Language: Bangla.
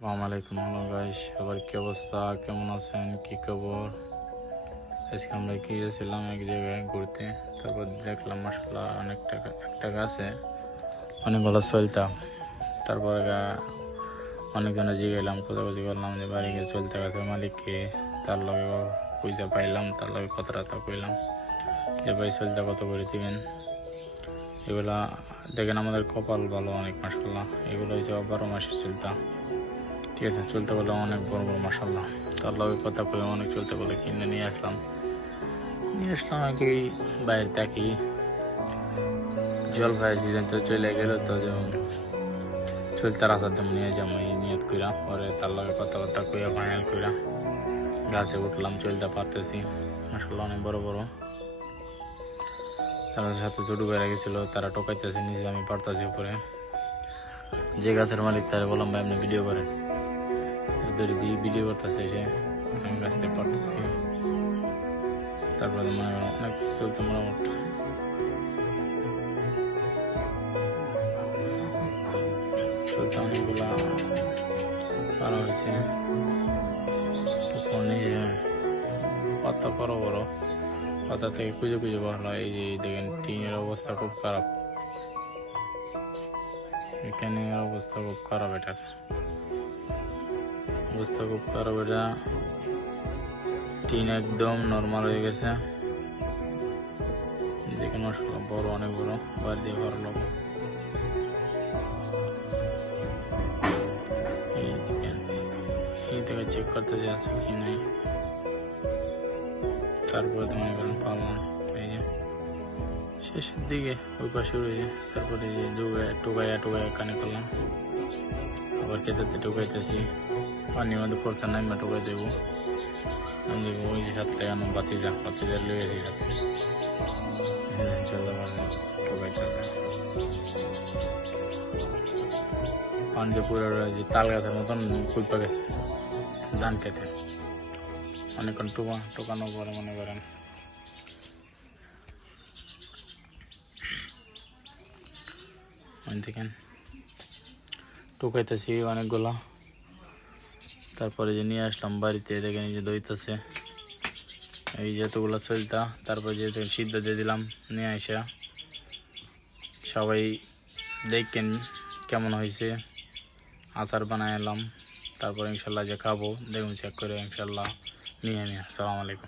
আসসালামু আলাইকুম। হ্যালো গাইস, সবার কি অবস্থা, কেমন আছেন, কি খবর? আজকে আমরা গিয়েছিলাম এক জায়গায় ঘুরতে। তারপর দেখলাম মাশাআল্লাহ একটা গাছে অনেকগুলো চলতা। তারপরে অনেকজনে জিগাইলাম, খোঁজাখুঁজি করলাম যে বাড়ি গিয়ে চলতে গাছের মালিককে। তার লগে পয়সা পাইলাম, তার লগে কথাটা কইলাম যে ভাই চলতে কত করে দিবেন। এগুলা দেখেন আমাদের কপাল ভালো অনেক মাশাআল্লাহ। এগুলো হচ্ছে 12 মাসের চলতা। ঠিক আছে, চলতে বলে অনেক বড় বড় মাশাআল্লাহ। তার লগে কথা কয়ে অনেক চলতে বলে কিনে নিয়ে আসলাম আর কি। বাইরে থাকি, জলপাই সিজন তো চলে গেল, তো চলতে রাস্তার দাম নিয়ে যাবো এই নিয়ত কইরা। পরে তার লগে কথাবার্তা কইয়া ফাইনাল কইরা গাছে উঠলাম, চলতে পারতেছি মাশাআল্লাহ অনেক বড় বড়। তার সাথে ছোট বেড়ে গেছিল, তারা টোকাইতেছে নিচে, আমি পারতাছি উপরে। যে গাছের মালিক তারা বললাম ভাই আপনি ভিডিও করেন, যে ভিডিও করতেছে সে, আমি গাছ থেকে পারতেছি। তারপরে অনেক চলতে মোটামুটি চলতে অনেকগুলা পারা হয়েছে। নিজে পাতা বড় বড়, পাতা থেকে কুজো কুজো ভালো। এই যে দেখেন টিনের অবস্থা খুব খারাপ, এখানে অবস্থা খুব খারাপ, এটার অবস্থা খুব খারাপ। এটা টিন একদম নর্মাল হয়ে গেছে। দেখেন মাশাআল্লাহ বড়, অনেক বড় বাড়ি দিয়ে ভালো লোক। এই থেকে চেক করতে যে আছে কি নাই। তারপরে তো মনে করেন পারলাম এই যে শেষের দিকে ওই পাশে রয়েছে। তারপরে যে টোকাইয়া কানে করলাম, আবার খেতে টোকাইতেছি। পানির মধ্যে পড়ছে না, আমি টোকাই দেবো। আমি দেখবো ওই যে সাথে বাতিজা লুয়েছি সাথে চলতে পারবে টোকাইতেছে। পাঞ্জে পুরো যে তাল গাছের মতন কুলপা গেছে ধান খেতে। অনেকক্ষণ টোকানোর পরে মনে করেন দেখেন টোকাইতেছি অনেকগুলা। তারপরে যে নিয়ে আসলাম বাড়িতে, দেখেন এই যে দইতেছে এই যে এতগুলো চলতা। তারপরে যে সিদ্ধ দিয়ে দিলাম নিয়ে আসা। সবাই দেখেন কেমন হয়েছে, আচার বানাই এলাম। তারপর ইনশাল্লাহ যে খাবো, দেখুন চেক করে ইনশাল্লাহ নিয়ে আসসালামু আলাইকুম।